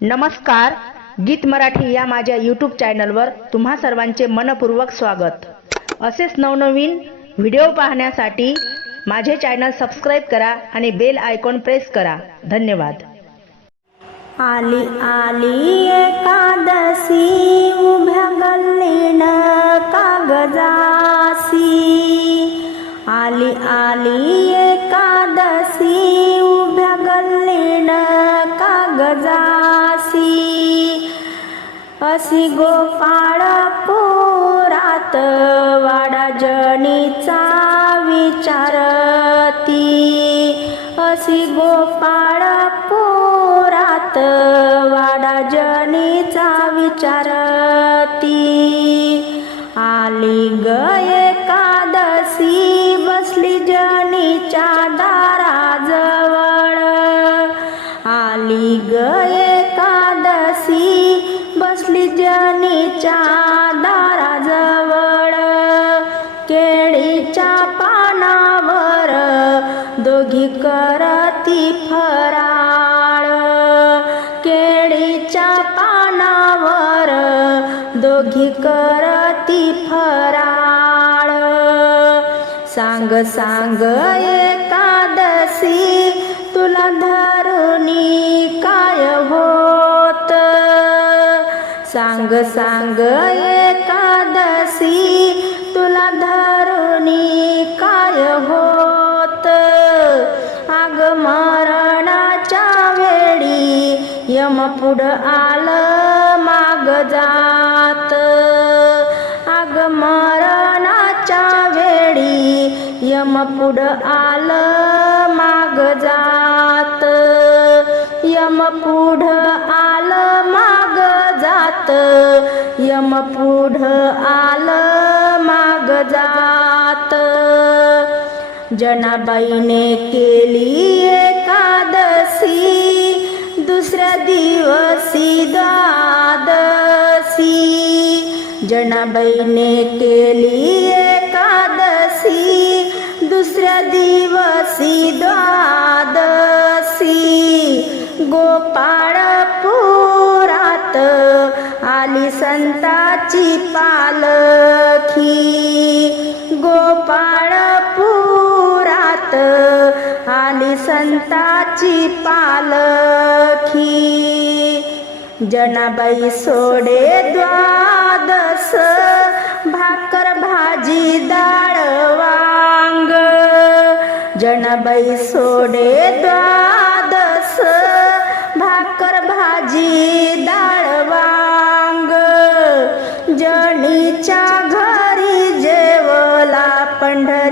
नमस्कार गीत मराठी या माझ्या यूट्यूब चॅनलवर तुम्हा सर्वांचे मनपूर्वक स्वागत. असेच नवनवीन व्हिडिओ पाहण्यासाठी माझे चॅनल सबस्क्राईब करा आणि बेल आयकॉन प्रेस करा. धन्यवाद. आली आली एकादशी उभ्या गल्लीन कागजासी. आली आली एकादशी उभ्या गल्लीन असी अशी गोपाळ पोरात वाडा जणीचा विचारती असी गोपाळ पोरात वाडा जणीचा विचारती आली गये ग एकादशी बसली जनीच्या दाराजवळ. केळीच्या पानावर दोघी करती फराळ. केळीच्या पानावर दोघी करती फराळ. सांग सांग एक सांग सांग एकादशी तुला धरुणी काय होत? आग मरणाच्या वेळी यम पुढं आलं माग जात. आग मरणाच्या वेळी यम पुढं आलं माग जात. यम पुढं आलं यम पुढ आलं माग जात. जनाबाईने केली एकादशी दुसऱ्या दिवशी द्वादशी. जनाबाईने केली एकादशी दुसऱ्या दिवशी द्वा संताची पालखी गोपाळ पुरात आली संताची पालखी. जनाबाई सोडे द्वादस भाकर भाजी डाळ वांग. जनाबाई सोडे द्वा जणीच्या घरी जेवला पंढर